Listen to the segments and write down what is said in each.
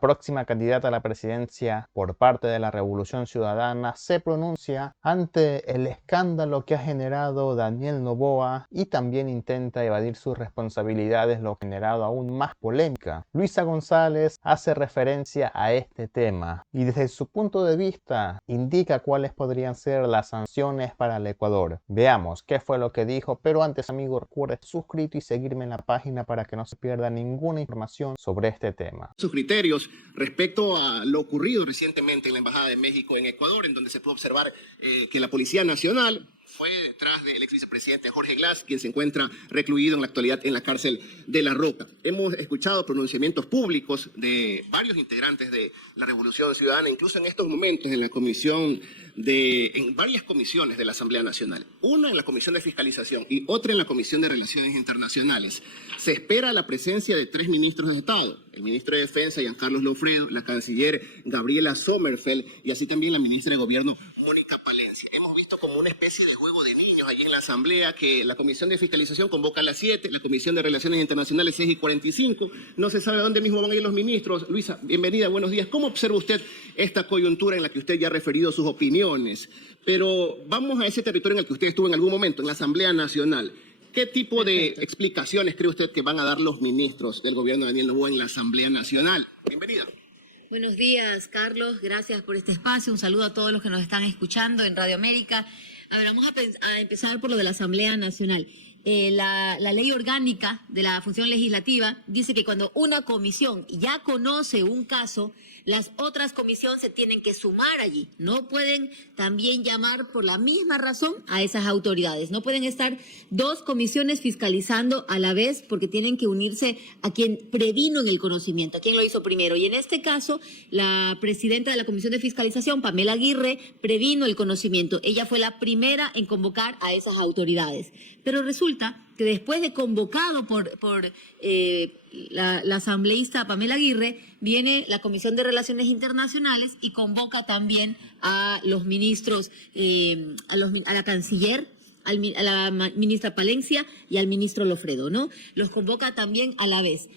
próxima candidata a la presidencia por parte de la Revolución Ciudadana, se pronuncia ante el escándalo que ha generado Daniel Noboa y también intenta evadir sus responsabilidades, lo que ha generado aún más polémica. Luisa González hace referencia a este tema y desde su punto de vista indica cuáles podrían ser las sanciones para el Ecuador. Veamos qué fue lo que dijo, pero antes, amigo, recuerde suscribirte y seguirme en la página para que no se pierda ninguna información sobre este tema. Sus criterios respecto a lo ocurrido recientemente en la Embajada de México en Ecuador, en donde se pudo observar que la Policía Nacional fue detrás del ex vicepresidente Jorge Glass, quien se encuentra recluido en la actualidad en la cárcel de La Roca. Hemos escuchado pronunciamientos públicos de varios integrantes de la Revolución Ciudadana, incluso en estos momentos en varias comisiones de la Asamblea Nacional. Una en la Comisión de Fiscalización y otra en la Comisión de Relaciones Internacionales. Se espera la presencia de 3 ministros de Estado: el ministro de Defensa, Giancarlo Lofredo, la canciller Gabriela Sommerfeld y así también la ministra de Gobierno, Mónica Palencia. Hemos visto como una especie de juego de niños allí en la Asamblea, que la Comisión de Fiscalización convoca a las 7, la Comisión de Relaciones Internacionales 6:45. No se sabe a dónde mismo van a ir los ministros. Luisa, bienvenida, buenos días. ¿Cómo observa usted esta coyuntura en la que usted ya ha referido sus opiniones? Pero vamos a ese territorio en el que usted estuvo en algún momento, en la Asamblea Nacional. ¿Qué tipo de explicaciones cree usted que van a dar los ministros del gobierno de Daniel Noboa en la Asamblea Nacional? Bienvenida. Buenos días, Carlos. Gracias por este espacio. Un saludo a todos los que nos están escuchando en Radio América. A ver, vamos a empezar por lo de la Asamblea Nacional. La ley orgánica de la función legislativa dice que cuando una comisión ya conoce un caso, las otras comisiones se tienen que sumar allí. No pueden también llamar por la misma razón a esas autoridades. No pueden estar 2 comisiones fiscalizando a la vez, porque tienen que unirse a quien previno en el conocimiento, a quien lo hizo primero. Y en este caso, la presidenta de la Comisión de Fiscalización, Pamela Aguirre, previno el conocimiento. Ella fue la primera en convocar a esas autoridades. Pero resulta que después de convocado por la asambleísta Pamela Aguirre, viene la Comisión de Relaciones Internacionales y convoca también a los ministros, a la canciller, a la ministra Palencia y al ministro Lofredo, ¿no? Los convoca también a la vez.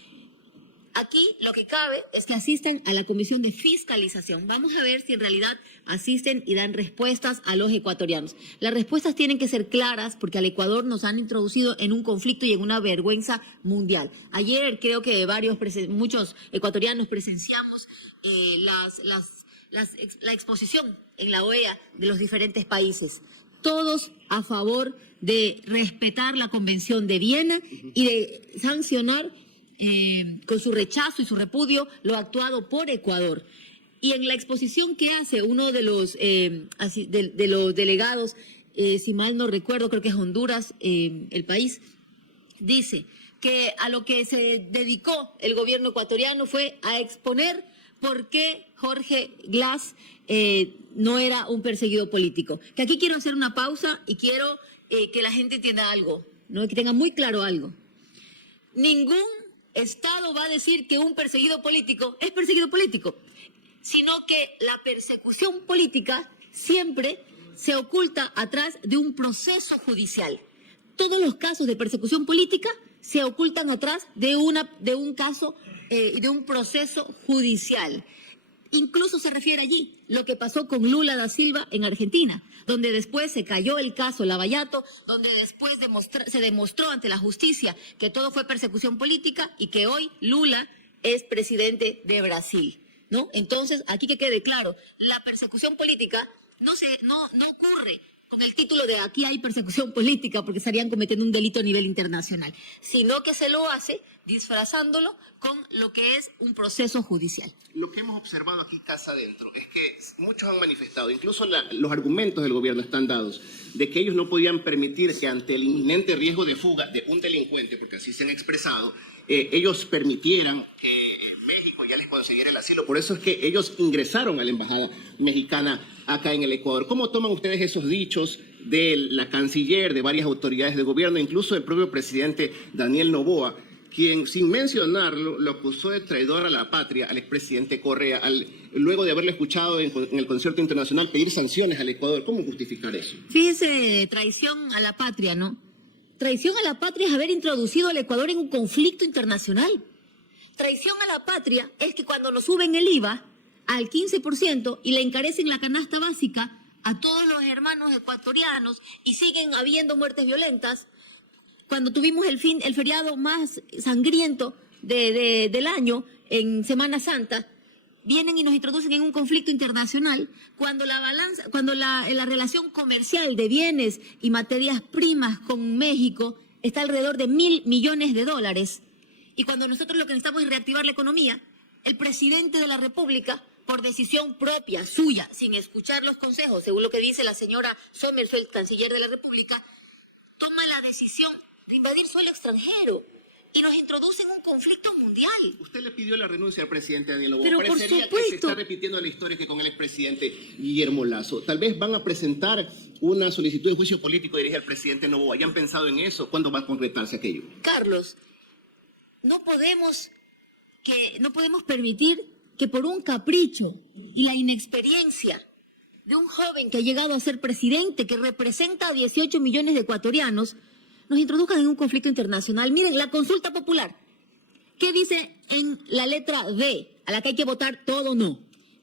Aquí lo que cabe es que asistan a la Comisión de Fiscalización. Vamos a ver si en realidad asisten y dan respuestas a los ecuatorianos. Las respuestas tienen que ser claras, porque al Ecuador nos han introducido en un conflicto y en una vergüenza mundial. Ayer creo que muchos ecuatorianos presenciamos la exposición en la OEA de los diferentes países. Todos a favor de respetar la Convención de Viena y de sancionar con su rechazo y su repudio lo actuado por Ecuador. Y en la exposición que hace uno de los delegados, si mal no recuerdo, creo que es Honduras, el país, dice que a lo que se dedicó el gobierno ecuatoriano fue a exponer por qué Jorge Glass no era un perseguido político. Que aquí quiero hacer una pausa y quiero que la gente entienda algo, ¿no? Que tenga muy claro algo. Ningún Estado va a decir que un perseguido político es perseguido político, sino que la persecución política siempre se oculta atrás de un proceso judicial. Todos los casos de persecución política se ocultan atrás de un caso, de un proceso judicial. Incluso se refiere allí lo que pasó con Lula da Silva en Argentina, donde después se cayó el caso Lavallato, donde después se demostró ante la justicia que todo fue persecución política y que hoy Lula es presidente de Brasil, ¿no? Entonces, aquí que quede claro, la persecución política no ocurre con el título de aquí hay persecución política porque estarían cometiendo un delito a nivel internacional, sino que se lo hace disfrazándolo con lo que es un proceso judicial. Lo que hemos observado aquí casa adentro es que muchos han manifestado, incluso los argumentos del gobierno están dados, de que ellos no podían permitir que ante el inminente riesgo de fuga de un delincuente, porque así se han expresado, ellos permitieran que México ya les concediera el asilo. Por eso es que ellos ingresaron a la embajada mexicana acá en el Ecuador. ¿Cómo toman ustedes esos dichos de la canciller, de varias autoridades de gobierno, incluso del propio presidente Daniel Noboa, quien, sin mencionarlo, lo acusó de traidor a la patria al expresidente Correa, luego de haberle escuchado en el concierto internacional pedir sanciones al Ecuador? ¿Cómo justificar eso? Fíjese, traición a la patria, ¿no? Traición a la patria es haber introducido al Ecuador en un conflicto internacional. Traición a la patria es que cuando nos suben el IVA al 15% y le encarecen la canasta básica a todos los hermanos ecuatorianos y siguen habiendo muertes violentas, cuando tuvimos el feriado más sangriento del año en Semana Santa, vienen y nos introducen en un conflicto internacional cuando la relación comercial de bienes y materias primas con México está alrededor de $1.000 millones. Y cuando nosotros lo que necesitamos es reactivar la economía, el presidente de la República, por decisión propia, suya, sin escuchar los consejos, según lo que dice la señora Sommerfeld, canciller de la República, toma la decisión de invadir suelo extranjero y nos introduce en un conflicto mundial. Usted le pidió la renuncia al presidente Daniel Noboa. Pero parecería por que se supuesto. está repitiendo la historia que con el expresidente Guillermo Lasso. Tal vez van a presentar una solicitud de juicio político dirigida al presidente Noboa. ¿Ya han pensado en eso? ¿Cuándo va a concretarse aquello? Carlos, no podemos permitir que por un capricho y la inexperiencia de un joven que ha llegado a ser presidente, que representa a 18 millones de ecuatorianos, nos introduzcan en un conflicto internacional. Miren, la consulta popular, ¿qué dice en la letra D, a la que hay que votar todo o no?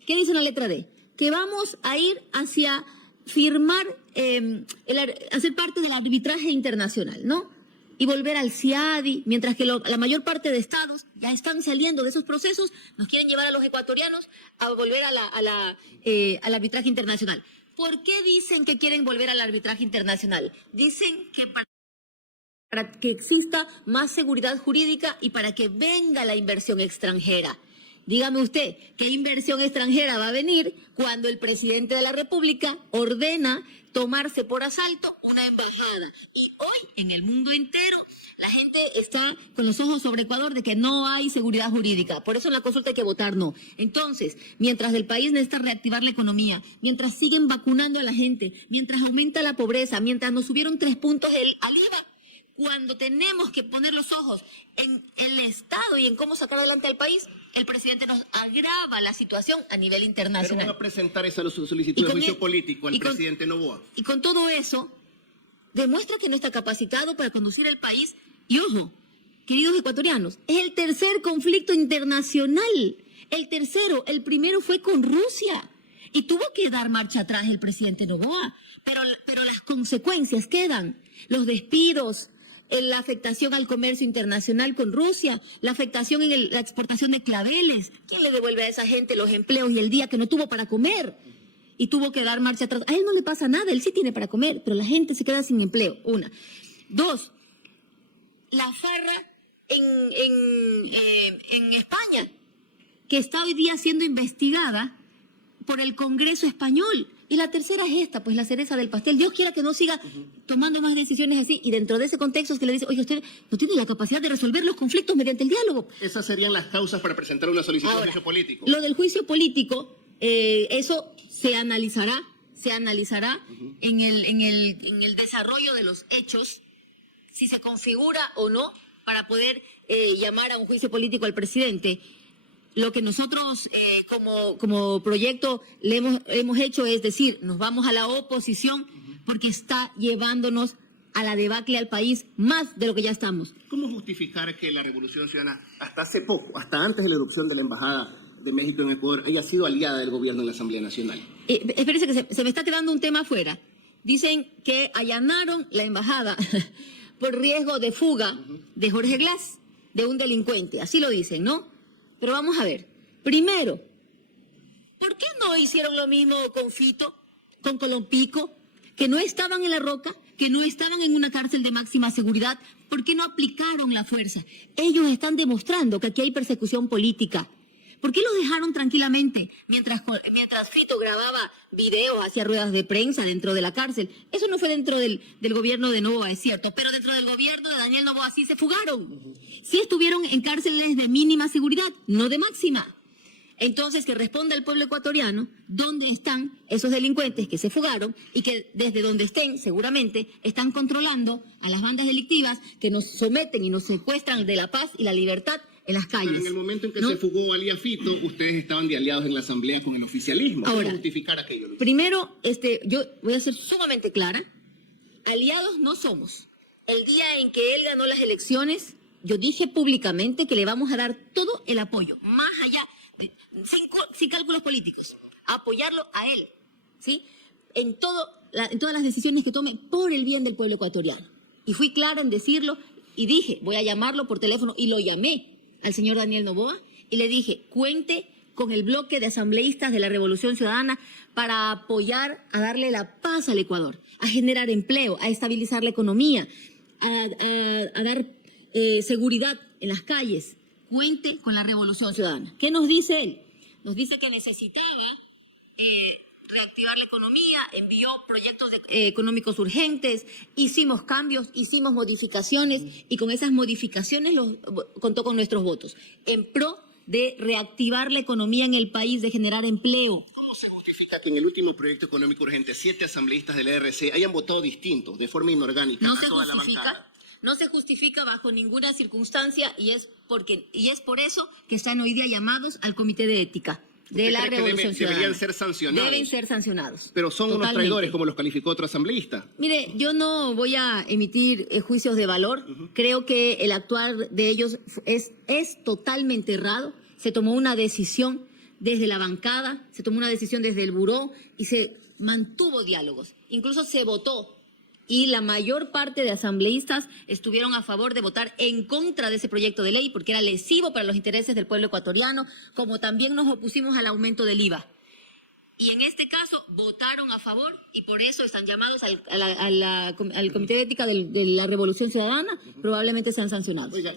¿Qué dice en la letra D? Que vamos a ir hacia firmar, hacer parte del arbitraje internacional, ¿no? Y volver al CIADI, mientras que la mayor parte de estados ya están saliendo de esos procesos, nos quieren llevar a los ecuatorianos a volver al arbitraje internacional. ¿Por qué dicen que quieren volver al arbitraje internacional? Dicen que para que exista más seguridad jurídica y para que venga la inversión extranjera. Dígame usted, ¿qué inversión extranjera va a venir cuando el presidente de la República ordena tomarse por asalto una embajada? Y hoy, en el mundo entero, la gente está con los ojos sobre Ecuador de que no hay seguridad jurídica. Por eso en la consulta hay que votar no. Entonces, mientras el país necesita reactivar la economía, mientras siguen vacunando a la gente, mientras aumenta la pobreza, mientras nos subieron 3 puntos al IVA, cuando tenemos que poner los ojos en el Estado y en cómo sacar adelante al país, el presidente nos agrava la situación a nivel Pero internacional. van a presentar esa solicitud de juicio político al presidente Noboa. Y con todo eso, demuestra que no está capacitado para conducir el país. Y ojo, queridos ecuatorianos, es el tercer conflicto internacional. El tercero, el primero fue con Rusia. Y tuvo que dar marcha atrás el presidente Noboa. Pero las consecuencias quedan. Los despidos, la afectación al comercio internacional con Rusia, la afectación en la exportación de claveles. ¿Quién le devuelve a esa gente los empleos y el día que no tuvo para comer? Y tuvo que dar marcha atrás. A él no le pasa nada, él sí tiene para comer, pero la gente se queda sin empleo. 1. 2, la farra en España, que está hoy día siendo investigada por el Congreso español. Y la tercera es esta, pues la cereza del pastel. Dios quiera que no siga tomando más decisiones así. Y dentro de ese contexto es que le dice, oye, usted no tiene la capacidad de resolver los conflictos mediante el diálogo. Esas serían las causas para presentar una solicitud de juicio político. Lo del juicio político, eso se analizará en el desarrollo de los hechos, si se configura o no, para poder llamar a un juicio político al presidente. Lo que nosotros como proyecto le hemos hecho es decir, nos vamos a la oposición porque está llevándonos a la debacle al país más de lo que ya estamos. ¿Cómo justificar que la Revolución Ciudadana, hasta hace poco, hasta antes de la erupción de la Embajada de México en Ecuador, haya sido aliada del gobierno en la Asamblea Nacional? Espérese que se me está quedando un tema afuera. Dicen que allanaron la embajada por riesgo de fuga de Jorge Glass, de un delincuente. Así lo dicen, ¿no? Pero vamos a ver. Primero, ¿por qué no hicieron lo mismo con Fito, con Colompico, que no estaban en La Roca, que no estaban en una cárcel de máxima seguridad? ¿Por qué no aplicaron la fuerza? Ellos están demostrando que aquí hay persecución política. ¿Por qué los dejaron tranquilamente mientras Fito grababa videos, hacía ruedas de prensa dentro de la cárcel? Eso no fue dentro del gobierno de Noboa, es cierto, pero dentro del gobierno de Daniel Noboa sí se fugaron. Sí estuvieron en cárceles de mínima seguridad, no de máxima. Entonces, que responda el pueblo ecuatoriano dónde están esos delincuentes que se fugaron y que desde donde estén, seguramente, están controlando a las bandas delictivas que nos someten y nos secuestran de la paz y la libertad en las calles. Pero en el momento en que se fugó Alía Fito, ustedes estaban de aliados en la Asamblea con el oficialismo. ¿Cómo justificar aquello, Luis? Primero, yo voy a ser sumamente clara. Aliados no somos. El día en que él ganó las elecciones, yo dije públicamente que le vamos a dar todo el apoyo, más allá, sin cálculos políticos, a apoyarlo a él, ¿sí? En todas las decisiones que tome por el bien del pueblo ecuatoriano. Y fui clara en decirlo y dije, voy a llamarlo por teléfono, y lo llamé al señor Daniel Noboa y le dije, cuente con el bloque de asambleístas de la Revolución Ciudadana para apoyar a darle la paz al Ecuador, a generar empleo, a estabilizar la economía, a dar seguridad en las calles. Cuente con la Revolución Ciudadana. ¿Qué nos dice él? Nos dice que necesitaba reactivar la economía, envió proyectos económicos urgentes, hicimos cambios, hicimos modificaciones y con esas modificaciones contó con nuestros votos en pro de reactivar la economía en el país, de generar empleo. ¿Cómo se justifica que en el último proyecto económico urgente 7 asambleístas del RC hayan votado distinto, de forma inorgánica? No se justifica. No se justifica bajo ninguna circunstancia y es por eso que están hoy día llamados al Comité de Ética de la Revolución Ciudadana. Deberían ser sancionados. Deben ser sancionados. Pero son unos traidores, como los calificó otro asambleísta. Mire, yo no voy a emitir juicios de valor. Creo que el actuar de ellos es totalmente errado. Se tomó una decisión desde la bancada, se tomó una decisión desde el buró y se mantuvo diálogos. Incluso se votó. Y la mayor parte de asambleístas estuvieron a favor de votar en contra de ese proyecto de ley porque era lesivo para los intereses del pueblo ecuatoriano, como también nos opusimos al aumento del IVA. Y en este caso votaron a favor y por eso están llamados al Comité de Ética de la Revolución Ciudadana, probablemente sean sancionados. Oiga,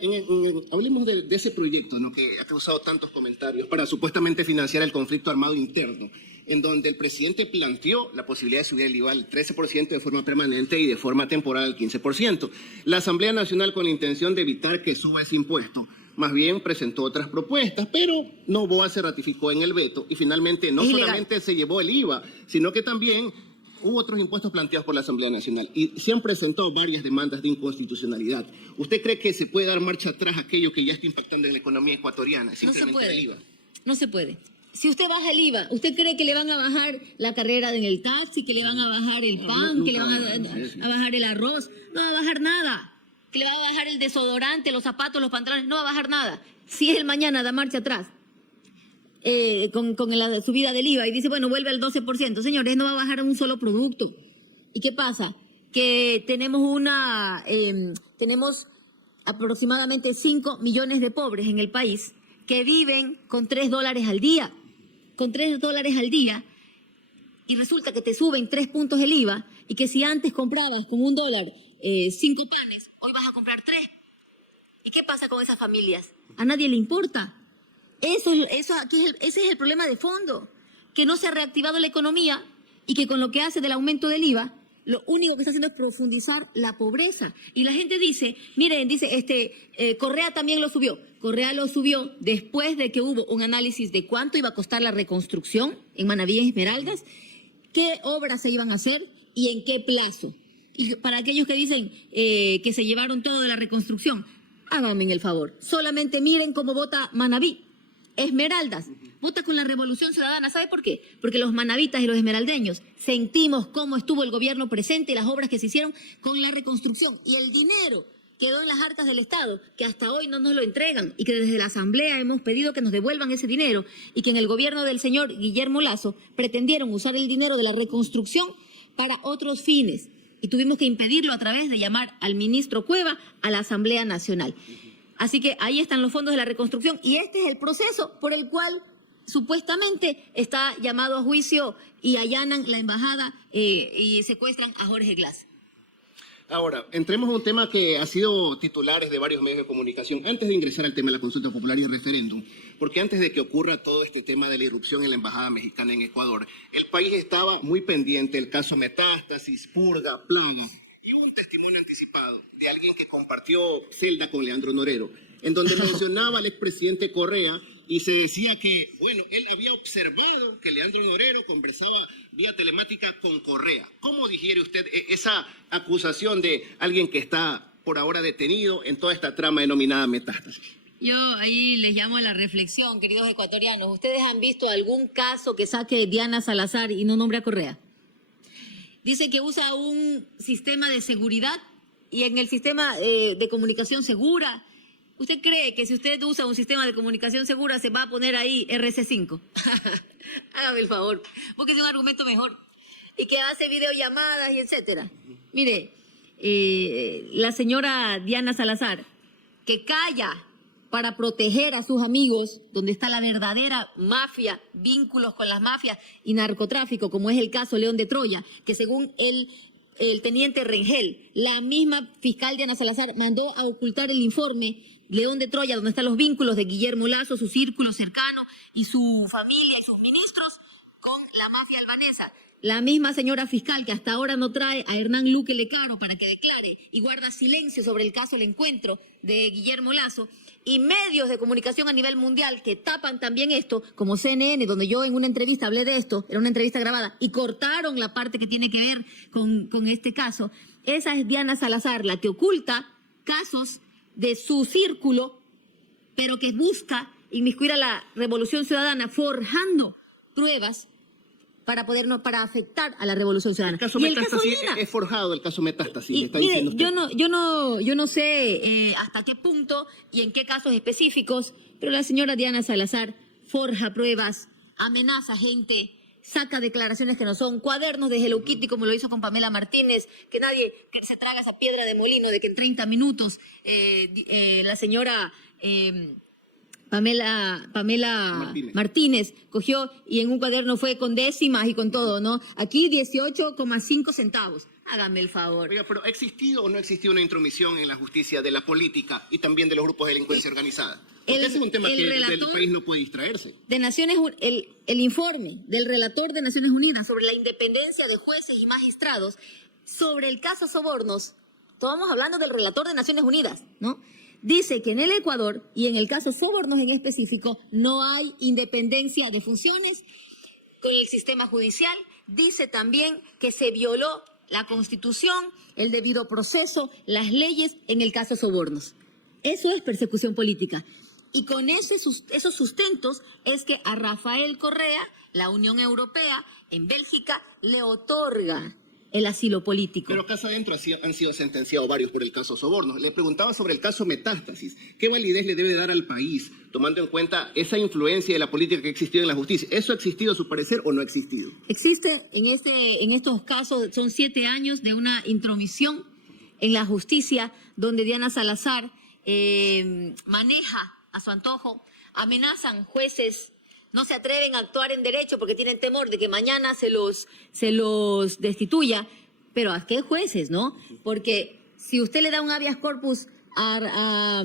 hablemos de ese proyecto, ¿no?, que ha causado tantos comentarios para supuestamente financiar el conflicto armado interno, en donde el presidente planteó la posibilidad de subir el IVA al 13% de forma permanente y de forma temporal al 15%. La Asamblea Nacional, con la intención de evitar que suba ese impuesto, más bien presentó otras propuestas, pero Noboa se ratificó en el veto y finalmente no solamente se llevó el IVA, sino que también hubo otros impuestos planteados por la Asamblea Nacional y se han presentado varias demandas de inconstitucionalidad. ¿Usted cree que se puede dar marcha atrás a aquello que ya está impactando en la economía ecuatoriana? No se puede. El IVA. No se puede. Si usted baja el IVA, ¿usted cree que le van a bajar la carrera en el taxi, que le van a bajar el pan, que le van a bajar el arroz? No va a bajar nada. Que le va a bajar el desodorante, los zapatos, los pantalones, no va a bajar nada. Si él mañana da marcha atrás con la subida del IVA y dice, bueno, vuelve al 12%, señores, no va a bajar un solo producto. ¿Y qué pasa? Que tenemos aproximadamente 5 millones de pobres en el país que viven con $3 al día. Con $3 al día, y resulta que te suben 3 puntos el IVA, y que si antes comprabas con $1 5 panes, hoy vas a comprar 3. ¿Y qué pasa con esas familias? A nadie le importa. Ese es el problema de fondo, que no se ha reactivado la economía y que con lo que hace del aumento del IVA, lo único que está haciendo es profundizar la pobreza. Y la gente dice, miren, Correa también lo subió. Correa lo subió después de que hubo un análisis de cuánto iba a costar la reconstrucción en Manaví y Esmeraldas, qué obras se iban a hacer y en qué plazo. Y para aquellos que dicen que se llevaron todo de la reconstrucción, háganme el favor. Solamente miren cómo vota Manaví. Esmeraldas vota con la Revolución Ciudadana. ¿Sabe por qué? Porque los manavitas y los esmeraldeños sentimos cómo estuvo el gobierno presente y las obras que se hicieron con la reconstrucción. Y el dinero quedó en las arcas del Estado, que hasta hoy no nos lo entregan y que desde la Asamblea hemos pedido que nos devuelvan ese dinero y que en el gobierno del señor Guillermo Lasso pretendieron usar el dinero de la reconstrucción para otros fines. Y tuvimos que impedirlo a través de llamar al ministro Cueva a la Asamblea Nacional. Así que ahí están los fondos de la reconstrucción y este es el proceso por el cual supuestamente está llamado a juicio y allanan la embajada y secuestran a Jorge Glass. Ahora, entremos a un tema que ha sido titulares de varios medios de comunicación antes de ingresar al tema de la consulta popular y el referéndum, porque antes de que ocurra todo este tema de la irrupción en la embajada mexicana en Ecuador, el país estaba muy pendiente del caso Metástasis, Purga, Plaga, y hubo un testimonio anticipado de alguien que compartió celda con Leandro Norero, en donde mencionaba al expresidente Correa y se decía que, bueno, él había observado que Leandro Norero conversaba vía telemática con Correa. ¿Cómo digiere usted esa acusación de alguien que está por ahora detenido en toda esta trama denominada Metástasis? Yo ahí les llamo a la reflexión, queridos ecuatorianos. ¿Ustedes han visto algún caso que saque Diana Salazar y no nombre a Correa? Dice que usa un sistema de seguridad y en el sistema de comunicación segura ¿Usted cree que si usted usa un sistema de comunicación segura se va a poner ahí RC5? Hágame el favor, porque es un argumento mejor. Y que hace videollamadas y etcétera. Mire, la señora Diana Salazar, que calla para proteger a sus amigos, donde está la verdadera mafia, vínculos con las mafias y narcotráfico, como es el caso León de Troya, que según el teniente Rengel, la misma fiscal Diana Salazar mandó a ocultar el informe León de Troya, donde están los vínculos de Guillermo Lazo, su círculo cercano y su familia y sus ministros con la mafia albanesa. La misma señora fiscal que hasta ahora no trae a Hernán Luque Lecaro para que declare y guarda silencio sobre el caso El Encuentro de Guillermo Lazo, y medios de comunicación a nivel mundial que tapan también esto, como CNN, donde yo en una entrevista hablé de esto, era una entrevista grabada, y cortaron la parte que tiene que ver con este caso. Esa es Diana Salazar, la que oculta casos de su círculo, pero que busca inmiscuir a la Revolución Ciudadana forjando pruebas para afectar a la Revolución Ciudadana. El caso y Metástasis es forjado, el caso Metástasis. Y, está mire, diciendo usted. yo no sé hasta qué punto y en qué casos específicos, pero la señora Diana Salazar forja pruebas, amenaza gente, saca declaraciones que no son, cuadernos de Hello Kitty, como lo hizo con Pamela Martínez, que nadie que se traga esa piedra de molino de que en 30 minutos la señora Pamela Martínez cogió y en un cuaderno fue con décimas y con todo, ¿no? Aquí 18,5 centavos. Hágame el favor. Oiga, pero ¿ha existido o no ha existido una intromisión en la justicia de la política y también de los grupos de delincuencia organizada? Porque ese es un tema que el país no puede distraerse. El informe del relator de Naciones Unidas sobre la independencia de jueces y magistrados sobre el caso Sobornos, estamos hablando del relator de Naciones Unidas, ¿no? Dice que en el Ecuador y en el caso Sobornos en específico no hay independencia de funciones con el sistema judicial. Dice también que se violó la Constitución, el debido proceso, las leyes en el caso Sobornos. Eso es persecución política. Y con esos sustentos es que a Rafael Correa, la Unión Europea, en Bélgica, le otorga el asilo político. Pero acá adentro han sido sentenciados varios por el caso Sobornos. Le preguntaba sobre el caso Metástasis. ¿Qué validez le debe dar al país, tomando en cuenta esa influencia de la política que ha existido en la justicia? ¿Eso ha existido a su parecer o no ha existido? Existe en estos casos, son 7 años de una intromisión en la justicia, donde Diana Salazar maneja a su antojo, amenazan jueces, no se atreven a actuar en derecho porque tienen temor de que mañana se los destituya. Pero ¿a qué jueces, no? Porque si usted le da un habeas corpus a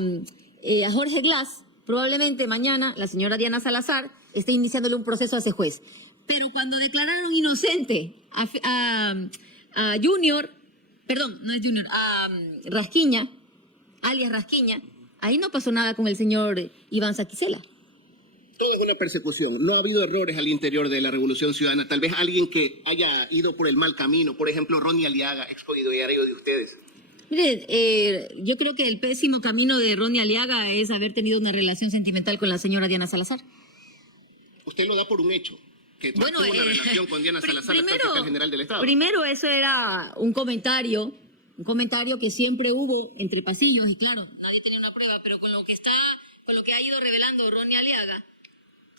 Jorge Glass, probablemente mañana la señora Diana Salazar esté iniciándole un proceso a ese juez. Pero cuando declararon inocente a Junior, perdón, no es Junior, a Rasquiña, alias Rasquiña, ahí no pasó nada con el señor Iván Saquicela. Todo es una persecución. No ha habido errores al interior de la Revolución Ciudadana. Tal vez alguien que haya ido por el mal camino, por ejemplo, Ronnie Aliaga, excomisario de ustedes. Mire, yo creo que el pésimo camino de Ronnie Aliaga es haber tenido una relación sentimental con la señora Diana Salazar. Usted lo da por un hecho, que tuvo una relación con Diana Salazar, la fiscal general del Estado. Primero, eso era un comentario que siempre hubo entre pasillos, y claro, nadie tenía una prueba, pero con lo que ha ido revelando Ronnie Aliaga,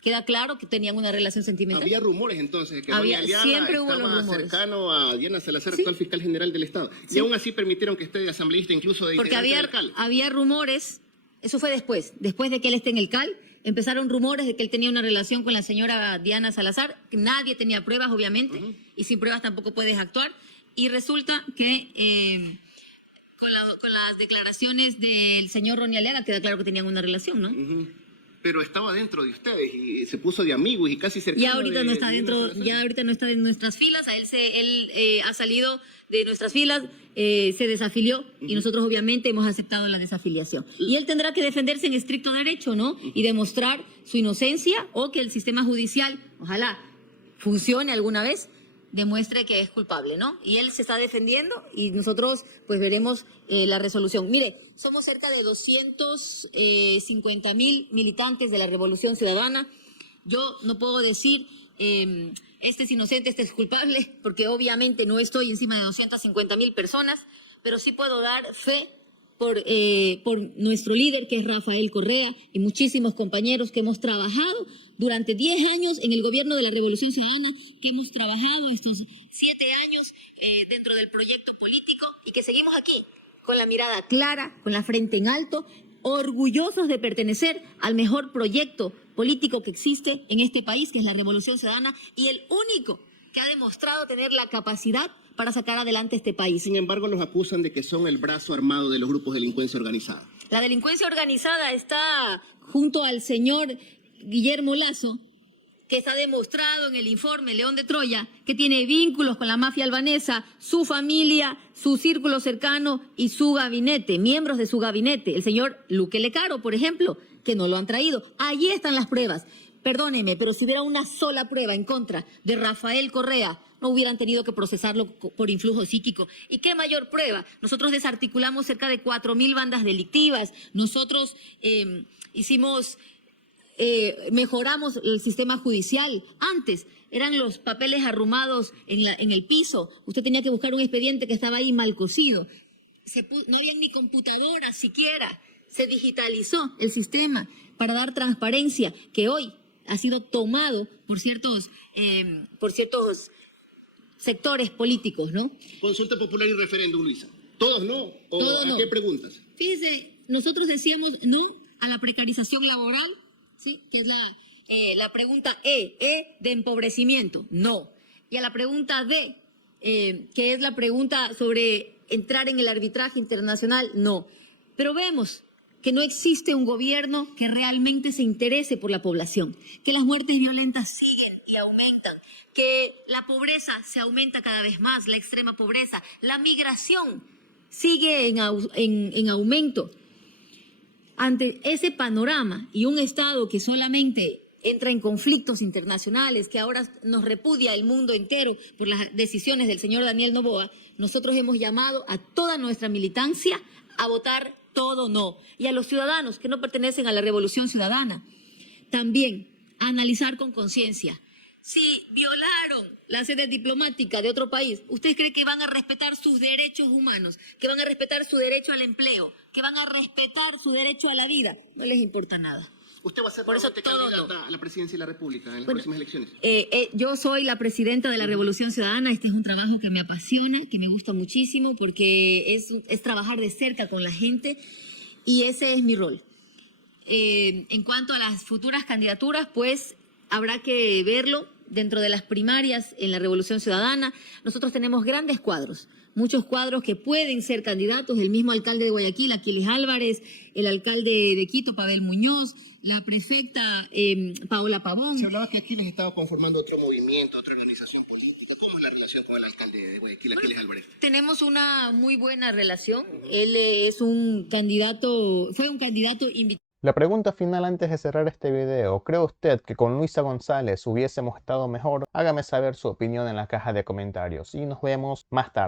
queda claro que tenían una relación sentimental. Había rumores entonces de que Ronnie Aliaga estaba cercano a Diana Salazar, actual fiscal general del Estado. Sí. Y aún así permitieron que esté de asambleísta, incluso de integrante del CAL. Había rumores, eso fue después de que él esté en el CAL, empezaron rumores de que él tenía una relación con la señora Diana Salazar. Nadie tenía pruebas, obviamente, y sin pruebas tampoco puedes actuar. Y resulta que con las declaraciones del señor Ronnie Aliaga queda claro que tenían una relación, ¿no? Pero estaba dentro de ustedes y se puso de amigos y casi cercano. Ya ahorita no está no está en nuestras filas. Él ha salido de nuestras filas, se desafilió y nosotros obviamente hemos aceptado la desafiliación. Y él tendrá que defenderse en estricto derecho, ¿no? Y demostrar su inocencia, o que el sistema judicial, ojalá funcione alguna vez, demuestre que es culpable, ¿no? Y él se está defendiendo y nosotros pues veremos la resolución. Mire, somos cerca de 250,000 militantes de la Revolución Ciudadana. Yo no puedo decir este es inocente, este es culpable, porque obviamente no estoy encima de 250,000 personas, pero sí puedo dar fe por nuestro líder, que es Rafael Correa, y muchísimos compañeros que hemos trabajado durante 10 años en el gobierno de la Revolución Ciudadana, que hemos trabajado estos 7 años dentro del proyecto político y que seguimos aquí con la mirada clara, con la frente en alto, orgullosos de pertenecer al mejor proyecto político que existe en este país, que es la Revolución Ciudadana, y el único que ha demostrado tener la capacidad para sacar adelante este país. Sin embargo, los acusan de que son el brazo armado de los grupos de delincuencia organizada. La delincuencia organizada está junto al señor Guillermo Lazo, que está demostrado en el informe León de Troya, que tiene vínculos con la mafia albanesa, su familia, su círculo cercano y su gabinete, miembros de su gabinete. El señor Luque Lecaro, por ejemplo, que no lo han traído. Allí están las pruebas. Perdóneme, pero si hubiera una sola prueba en contra de Rafael Correa, no hubieran tenido que procesarlo por influjo psíquico. ¿Y qué mayor prueba? Nosotros desarticulamos cerca de 4.000 bandas delictivas. Nosotros mejoramos el sistema judicial. Antes eran los papeles arrumados en el piso. Usted tenía que buscar un expediente que estaba ahí mal cosido. No había ni computadoras siquiera. Se digitalizó el sistema para dar transparencia, que hoy ha sido tomado por ciertos sectores políticos, ¿no? Consulta popular y referéndum, Luisa. ¿Todos no? ¿O Todos a no. qué preguntas? Fíjese, nosotros decíamos no a la precarización laboral, ¿sí? Que es la pregunta E de empobrecimiento, no. Y a la pregunta D, que es la pregunta sobre entrar en el arbitraje internacional, no. Pero vemos que no existe un gobierno que realmente se interese por la población, que las muertes violentas siguen y aumentan, que la pobreza se aumenta cada vez más, la extrema pobreza, la migración sigue en aumento. Ante ese panorama y un Estado que solamente entra en conflictos internacionales, que ahora nos repudia el mundo entero por las decisiones del señor Daniel Noboa, nosotros hemos llamado a toda nuestra militancia a votar todo no. Y a los ciudadanos que no pertenecen a la Revolución Ciudadana, también a analizar con conciencia. Si violaron la sede diplomática de otro país, ¿usted cree que van a respetar sus derechos humanos, que van a respetar su derecho al empleo, que van a respetar su derecho a la vida? No les importa nada. ¿Usted va a ser Por eso todo candidata a la presidencia de la República en las próximas elecciones? Yo soy la presidenta de la Revolución Ciudadana. Este es un trabajo que me apasiona, que me gusta muchísimo, porque es trabajar de cerca con la gente y ese es mi rol. En cuanto a las futuras candidaturas, pues habrá que verlo dentro de las primarias en la Revolución Ciudadana. Nosotros tenemos grandes cuadros, muchos cuadros que pueden ser candidatos, el mismo alcalde de Guayaquil, Aquiles Álvarez, el alcalde de Quito, Pavel Muñoz, la prefecta Paola Pavón. Se hablaba que Aquiles estaba conformando otro movimiento, otra organización política. ¿Cómo es la relación con el alcalde de Guayaquil, Aquiles Álvarez? Tenemos una muy buena relación. Él es un candidato, fue un candidato invitado. La pregunta final antes de cerrar este video: ¿cree usted que con Luisa González hubiésemos estado mejor? Hágame saber su opinión en la caja de comentarios y nos vemos más tarde.